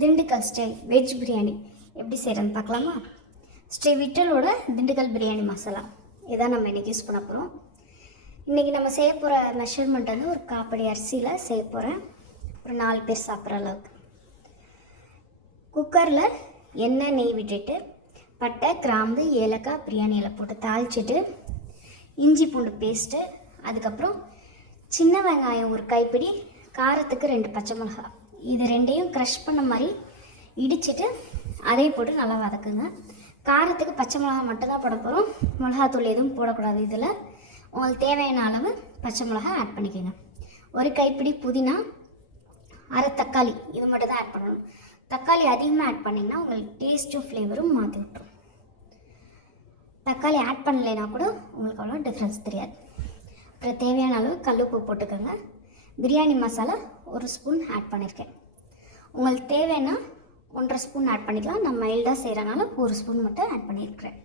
Dindigul style veg biryani எப்படி செய்கிறேன்னு பார்க்கலாமா? ஸ்ரீ விட்டலோட திண்டுக்கல் பிரியாணி மசாலா இதான் நம்ம இன்றைக்கி யூஸ் பண்ண போகிறோம். இன்றைக்கி நம்ம செய்ய போகிற மெஷர்மெண்ட் வந்து ஒரு காப்படி அரிசியில் செய்ய போகிறேன். ஒரு 4 பேர் சாப்பிட்ற அளவுக்கு. குக்கரில் எண்ணெய் நெய் விட்டுட்டு பட்டை கிராம்பு ஏலக்காய் பிரியாணி இலை போட்டு தாளிச்சிட்டு இஞ்சி பூண்டு பேஸ்ட்டு, அதுக்கப்புறம் சின்ன வெங்காயம் ஒரு கைப்பிடி, காரத்துக்கு 2 பச்சை மிளகாய், இது ரெண்டையும் க்ரஷ் பண்ண மாதிரி இடிச்சிட்டு அதையும் போட்டு நல்லா வதக்குங்க. காரத்துக்கு பச்சை மிளகாய் மட்டும்தான் போட போகிறோம், மிளகாத்தூள் எதுவும் போடக்கூடாது. இதில் உங்களுக்கு தேவையான அளவு பச்சை மிளகாய் ஆட் பண்ணிக்கோங்க. ஒரு கைப்பிடி புதினா, அரை தக்காளி, இது மட்டும் தான் ஆட் பண்ணணும். தக்காளி அதிகமாக ஆட் பண்ணிங்கன்னா உங்களுக்கு டேஸ்ட்டும் ஃப்ளேவரும் மாற்றி விட்டுரும். தக்காளி ஆட் பண்ணலைன்னா கூட உங்களுக்கு அவ்வளோ டிஃப்ரென்ஸ் தெரியாது. அப்புறம் தேவையான அளவு கல்லுப்பு போட்டுக்கோங்க. பிரியாணி மசாலா 1 ஸ்பூன் ஆட் பண்ணியிருக்கேன். உங்களுக்கு தேவைன்னா 1.5 ஸ்பூன் ஆட் பண்ணிக்கலாம். நான் மைல்டாக செய்கிறனால 1 ஸ்பூன் மட்டும் ஆட் பண்ணியிருக்கிறேன்.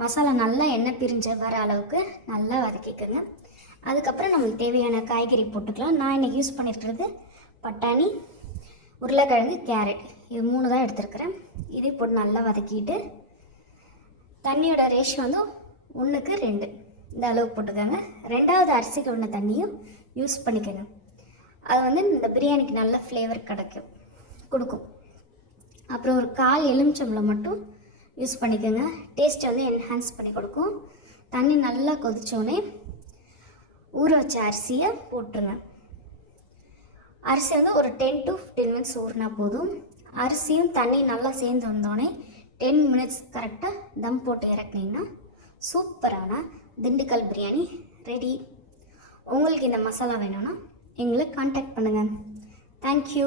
மசாலா நல்லா எண்ணெய் பிரிஞ்சு வர அளவுக்கு நல்லா வதக்கிக்கோங்க. அதுக்கப்புறம் நம்மளுக்கு தேவையான காய்கறி போட்டுக்கலாம். நான் இன்றைக்கி யூஸ் பண்ணியிருக்கிறது பட்டாணி, உருளைக்கிழங்கு, கேரட், இது 3 தான் எடுத்துருக்கிறேன். இதை போட்டு நல்லா வதக்கிட்டு தண்ணியோட ரேஷியோ வந்து 1:2 இந்த அளவு போட்டுக்கோங்க. 2வது அரிசிக்கு உள்ள தண்ணியும் யூஸ் பண்ணிக்கோங்க. அது வந்து இந்த பிரியாணிக்கு நல்ல ஃப்ளேவர் கொடுக்கும். அப்புறம் ஒரு 1/4 எலுமிச்சம்பழம் மட்டும் யூஸ் பண்ணிக்கோங்க. டேஸ்ட்டை வந்து என்ஹான்ஸ் பண்ணி கொடுக்கும். தண்ணி நல்லா கொதித்தோடனே ஊற வச்ச அரிசியை போட்டுருங்க. அரிசி வந்து ஒரு 10 to 15 மினிட்ஸ் ஊறினா போதும். அரிசியும் தண்ணி நல்லா சேர்ந்து வந்தோடனே 10 மினிட்ஸ் கரெக்டாக தம் போட்டு இறக்குனீங்கன்னா சூப்பரான திண்டுக்கல் பிரியாணி ரெடி. உங்களுக்கு இந்த மசாலா வேணும்னா எங்களை காண்டாக்ட் பண்ணுங்கள். தேங்க்யூ.